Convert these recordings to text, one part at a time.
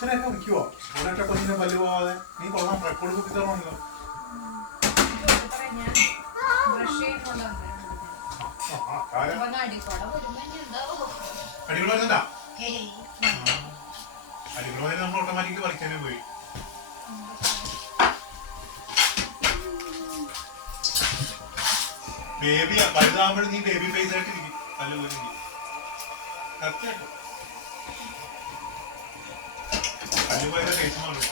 ഇത്രയൊക്കെ വിൽക്കുവോ? ഒരൊക്കെ കൊച്ചിനെ പല്ല് പോവാതെ നീ കൊള്ളാം. റെക്കോർഡ് ബുക്ക് തരണമല്ലോ. അടികൾ വരുന്നുണ്ടാ? അടികൾ വരുന്ന നമ്മൾ ഓട്ടോമാറ്റിക്കലി പറിക്കാനേ പോയി. ബേബി വലുതാകുമ്പോഴും നീ ബേബി ഫേസ് ആയിട്ട് ഇരിക്കും. പല്ല് പോയി കറക്റ്റായിട്ട് പല്ല് പോയത് ഫേസ് മാറും.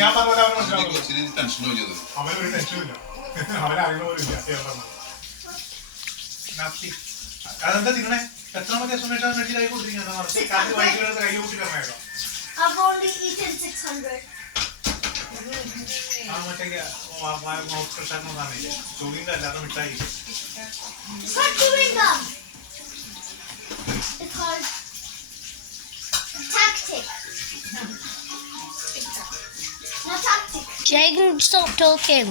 ഞാൻ പറഞ്ഞ അവനൊരു ടെൻഷനില്ല. അവനറിയണ പോലും ഇല്ല. അതെന്താ തിന്നണേ? എത്രാമത്തെ ദിവസം മേടിച്ച് കൈ കൊടുത്തിരിക്കുന്നത്? വൈകിട്ട് കൈ കൂട്ടി തരണേക്കാം. ചോദിന്റെ അല്ലാതെ മിഠായി Jagan, stop talking.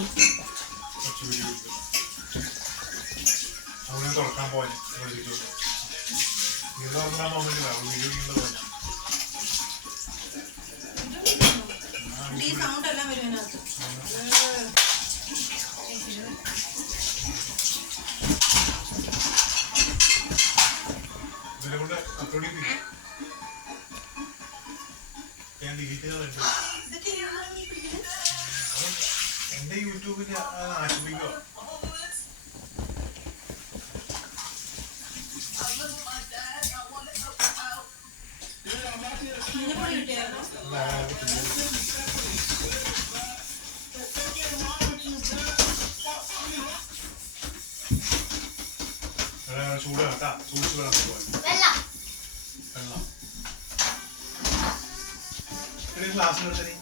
അവനെ തുറക്കാൻ പോയി. ഇതിനെ കൊണ്ട് അപ്ലോഡ് ചെയ്ത് ഞാൻ ഡിലീറ്റ് ചെയ്തതുണ്ട്. എന്റെ യൂട്യൂബിൽ ആശിപ്പിക്കുക. ചൂട് കേട്ടാ, സൂക്ഷിച്ച് വെള്ളം പോയി. വെള്ളം ഗ്ലാസ് എടുത്തേ.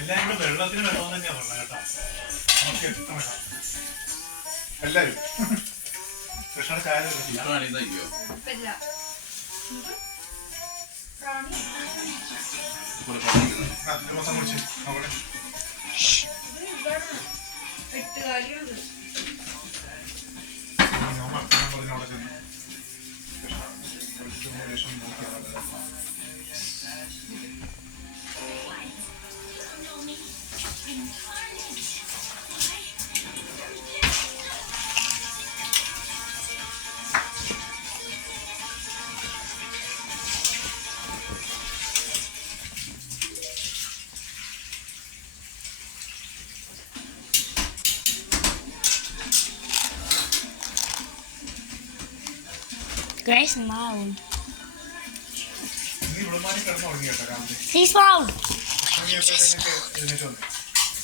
എല്ലാരും കൂടെ വെള്ളത്തിന് വെള്ളം തന്നെയാ പറഞ്ഞത് കേട്ടാ. നമുക്ക് ഇഷ്ടം എല്ലാരും കൃഷ്ണ ചായ ദിവസം കുടിച്ച് അവിടെ പറഞ്ഞവിടെ ചെന്ന് Grace and loud. He's loud.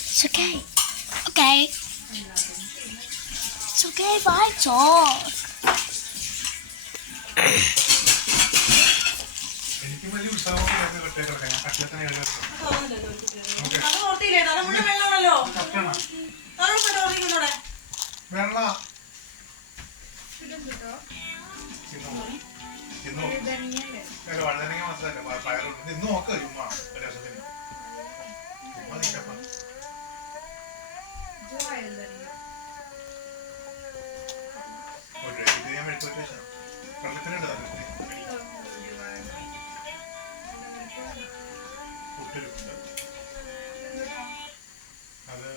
It's okay. Okay. It's okay if I talk. വഴുതനങ്ങ മസാല പയറുണ്ട്. ഇന്ന് നോക്ക ചുമ്മാ രസത്തിന് ഞാൻ മെഴുക്ക് വെച്ച വെള്ളത്തിനുണ്ട് അത്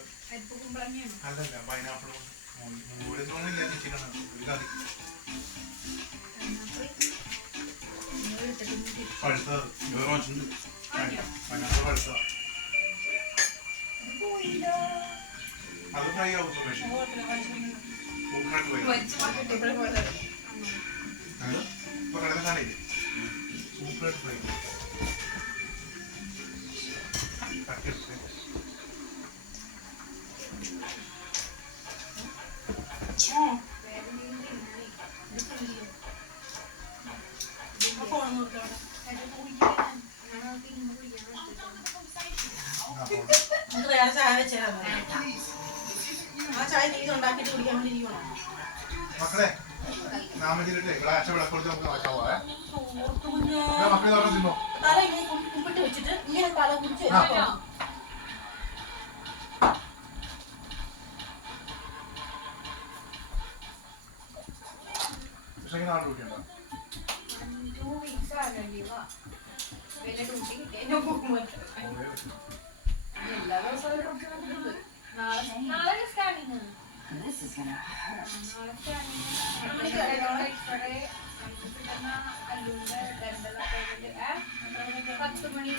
അതല്ല പൈനാപ്പിൾ പഴുത്തത് പൈനാപ്പിൾ പഴുത്തതാ. അത് ഫ്രൈ ആവും സുമേഷ്. പൂക്കാട്ട് പോയി ഇപ്പൊ കിടന്ന സാധനം പൂക്കാട്ട് പോയി മക്കളെ നാമതിരിട്ട് ഇവിടെ അച്ഛൻ വിളക്കൊടുത്ത് നമുക്ക് മാറ്റാൻ പോവാ മക്കൾ തുറന്ന് തിന്നോ തല ഇങ്ങനെ കുമ്പിട്ട് വെച്ചിട്ട് ഇങ്ങനെ തല കുടിച്ച് പക്ഷേ നാളെ ഡ്യൂട്ടിയുണ്ടോ 2 weeks ആണ് ലീവാ വലിയ ഡ്യൂട്ടി കിട്ടിയ പോകുമ്പോൾ എല്ലാ ദിവസവും ഡ്യൂട്ടി നാളെ സ്കാനിങ് അല്ലുണ്ട് രണ്ടൊക്കെ 10 മണി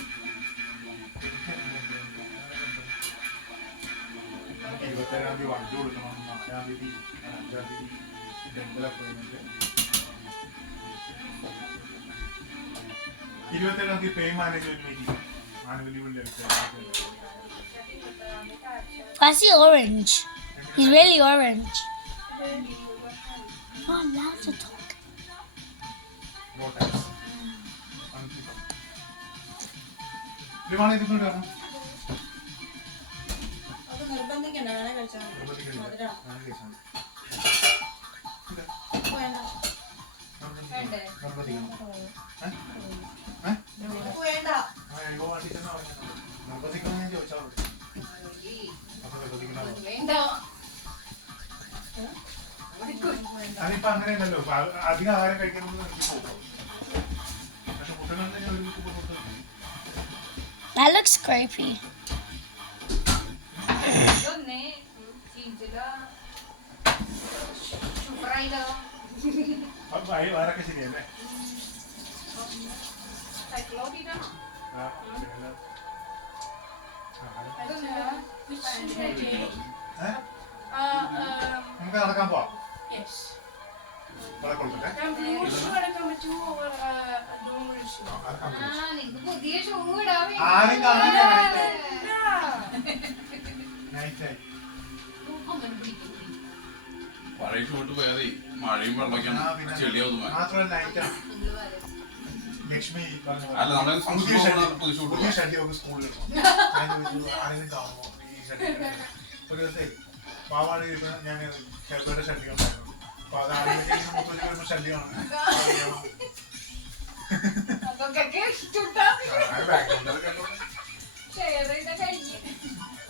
27-ാം തീയതി വണ്ടി കൊടുക്കണം 4-ാം തീയതി 5-ാം തീയതി ഡെന്റൽ അപ്പോയിന്റ്മെന്റ് 27-ാം തീയതി പേ മാനേജ്മെന്റ് മീറ്റിംഗ് ആനുവൽ ലീവിന്റെ What's the orange? He's really orange. Oh, I'm allowed to talk. വിമാനം ഇതിനോട് വരണം അത് നിർബന്ധിക്കണ്ട വേണേ കഴിച്ചാൽ മധുരം വേണ്ട വേണ്ടേ വേണ്ട നിർബന്ധിക്കണം ഞാൻ ചോദിച്ചാൽ വേണ്ട അതിപ്പോ അങ്ങനെയല്ലല്ലോ അധികം ആഹാരം കഴിക്കണമെന്ന് എനിക്ക് പോകും പക്ഷെ കുട്ടികളെ ഒരു ഫുഡ് That looks creepy. ഇതൊന്നേ ചീഞ്ചില ഷുഗറായില്ലോ വയറൊക്കെ ശരിയല്ലേ സൈക്കിളോട്ടിട്ടാണോ നമുക്ക് നടക്കാൻ പോവാം ഇവിടെ കൊടുക്കട്ടെ നിങ്ങക്ക് പുതിയ ഷൂ ഇടാൻ ആരും കാണില്ല നൈറ്റായി പഴയ ഷൂട്ട് പോയാതെ മഴയും വെള്ളമൊക്കെയാണ് ചെളിയാവും മാത്രമല്ല നൈറ്റാണ് ലക്ഷ്മി അല്ല നമ്മളെ പുതിയ ഷഡ്ഡിയൊക്കെ സ്കൂളിൽ ആരെങ്കിലും കാണുമോ ഈ ഷഡ്ഡി ഒരു ദിവസേ പാവാടി ഞാൻ ചെറുപ്പയുടെ ഷഡ്ഡി ഉണ്ടായിരുന്നു അപ്പൊ അത് ആരെങ്കിലും മുത്തൂരി വരുമ്പോ ഷഡ്ഡിയാണ്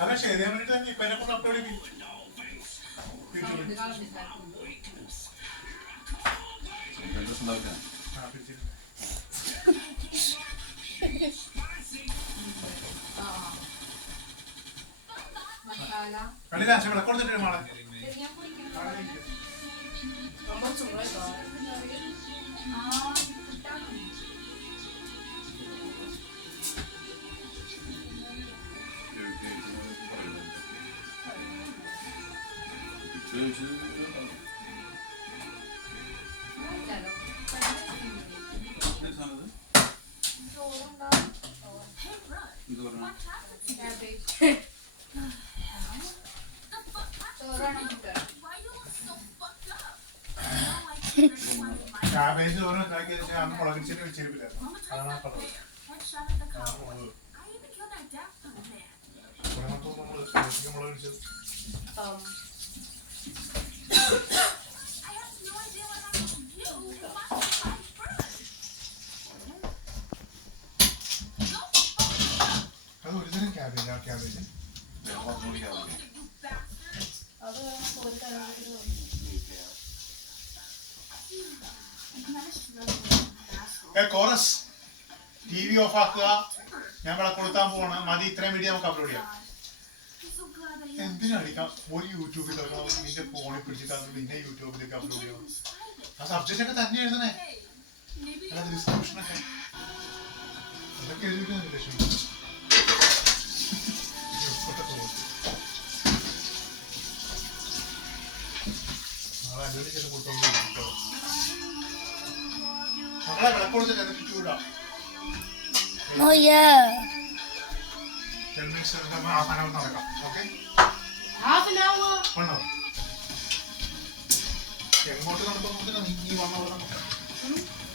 അതെ ഷെയർ ചെയ്യാൻ വേണ്ടിട്ട് തന്നെ ഇപ്പൊ എന്നെ കൊണ്ട് അപ്ലോഡ് ചെയ്യും കണ്ടില്ല അച്ഛൻ ഇവിടെ കൊടുത്തിട്ട് മാളെ ക്യാബേജ് ചോറ് ഉണ്ടാക്കി വെച്ചാൽ അന്ന് മുളകിച്ചിട്ട് വെച്ചിരിപ്പില്ലായിരുന്നു അതാണ് പറഞ്ഞത് മുളക് വെച്ചത് അത് ഒരുതരം ക്യാബേജ് ആ ക്യാബേജ് കോറസ് ടി വി ഓഫ് ആക്കുക ഞാൻ ഇവിടെ കൊടുത്താൻ പോവാണ് മതി ഇത്രയും വീഡിയോ നമുക്ക് അപ്ലോഡ് ചെയ്യാം എന്തിനടിക്കാം ഒരു യൂട്യൂബിൽ നിന്റെ ഫോണിൽ പിടിച്ചിട്ടാണ് പിന്നെ യൂട്യൂബിലേക്ക് അപ്ലോഡ് ചെയ്യണം ആ സബ്ജക്റ്റ് ഒക്കെ തന്നെ എഴുതണേ അല്ലാതെ ഡിസ്ക്രിപ്ഷനൊക്കെ അതൊക്കെ എഴുതിയിട്ടുണ്ട് ലക്ഷ്മി നാളെ അങ്ങനെ ചില കുട്ടൊന്നും മക്കളെ വിളക്കൊടുത്തിട്ട് എന്നിട്ട് ചൂടാ Oh, yeah. 10 minutes half an hour നടക്കാം okay half an hour 1 hour എങ്ങോട്ട് നടക്കുമ്പോൾ നീ 1 hour നടക്കാം